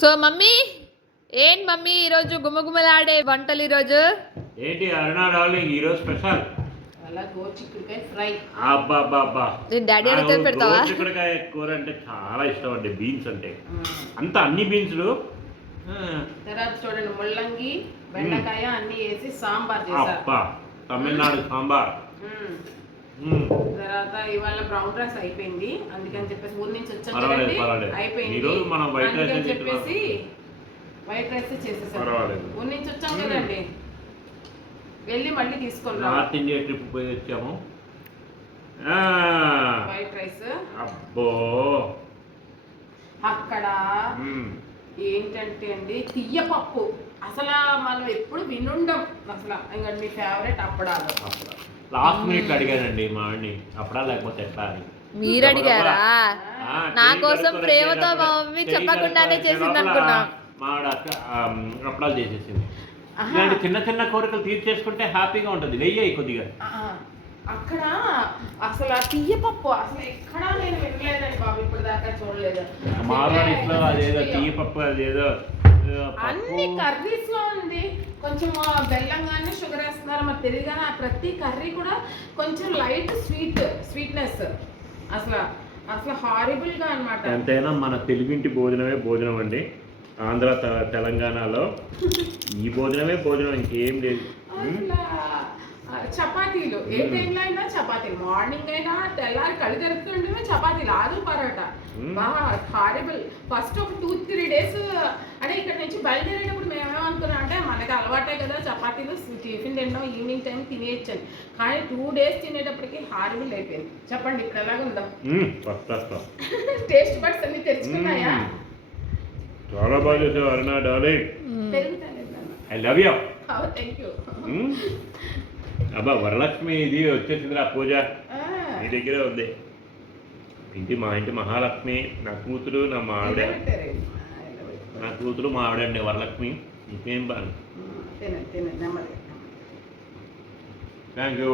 So mummy ఏంటి mummy ఈరోజు గుమగుమలాడే వంటలు ఈరోజు ఏంటి అరుణా డార్లింగ్ ఈరోజు స్పెషల్ అలా గోచిక్కుడుకాయ ఫ్రై. అబ్బా అబ్బా అబ్బా నేను డాడీ అడిగితే పెడతావా? గోచిక్కుడుకాయ కూర అంటే చాలా ఇష్టం అండి. బీన్స్ అంటే అంత అన్ని బీన్స్లు. తర్వాత చూడండి ముల్లంగి బెండకాయ అన్ని వేసి సాంబార్ చేశారు. అబ్బా తమిళనాడు సాంబార్. తర్వాత ఇవాళ బ్రౌన్ రైస్ అయిపోయింది, అందుకని చెప్పేసి ఊరి నుంచి వచ్చాం పర్వాలేదు కదండి, అయిపోయింది. ఈరోజు మనం వైట్ రైస్ అందుకని చెప్పేసి వైట్ రైస్ చేసేసాం. ఊరి నుంచి వచ్చాం కదండి, వెళ్ళి మళ్ళీ తీసుకున్నాం. నార్త్ ఇండియా ట్రిప్ పోయి వచ్చాము. వైట్ రైస్ అబ్బో అక్కడ ఏంటంటే అండి తియ్యపప్పు. అసలు మనం ఎప్పుడు వినుండం. అసలు ఇంకా మీ ఫేవరెట్ అప్పడాలు. లాస్ట్ మినిట్ అడిగానండి మా వాడిని, అప్పుడా లేకపోతే ఎట్లా అని. మీరు అడిగారా? నా కోసం ప్రేమతో మా మమ్మీ చెప్పకుండానే చేసింది అనుకున్నా. మా వాడు అప్పడాలు చేసేసింది. ఇలాంటి చిన్న చిన్న కోరికలు తీర్చేసుకుంటే హ్యాపీగా ఉంటుంది. వెయ్యి కొద్దిగా అక్కడ అసలు ఆ తియ్యపప్పు అసలు ఎక్కడా నేను వినలేదండి బాబు, ఇప్పుడు దాకా చూడలేదు. మార్వాడిస్లో అదేదో తియ్యపప్పు అదేదో అన్ని కర్రీస్ లో ఉంది. కొంచెం బెల్లం కానీ షుగర్ వేస్తున్నారు మరి తెలియదు, కానీ ఆ ప్రతి కర్రీ కూడా కొంచెం లైట్ స్వీట్నెస్. అసలు అసలు హారిబుల్ గా అన్నమాట. ఎంతైనా మన తెలుగింటి భోజనమే భోజనం అండి. ఆంధ్ర తెలంగాణలో ఈ భోజనమే భోజనం, ఇంకేం లేదు. చపాతీలు ఏ టైంలో అయినా చపాతీలు, మార్నింగ్ అయినా తెల్లారి కళ్ళు తెరుతుండే చపాతీలు, ఆలు పరోటా. హారిబుల్. ఫస్ట్ ఒక 2-3 days అంటే ఇక్కడ నుంచి బయలుదేరేటప్పుడు మేమేమనుకున్నాం అంటే మనకి అలవాటే కదా చపాతీలు, టిఫిన్ తినడం ఈవినింగ్ టైం తినేయచ్చని. కానీ 2 days తినేటప్పటికి హారిబుల్ అయిపోయింది. చెప్పండి ఇప్పుడు ఎలాగుందా? టేస్ట్ బడ్స్ అన్ని తెరుచుకున్నాయా? చాలా బాగా చేసావు Aruna darling. I love you. Thank you. అబ్బా వరలక్ష్మి ఇది వచ్చేసిందిరా పూజ, నీ దగ్గరే ఉంది. మా ఇంటి మహాలక్ష్మి, నా కూతురు, నా ఆవిడ. నా కూతురు మా ఆవిడండి వరలక్ష్మి. ఇంకేం బాగా. Thank you.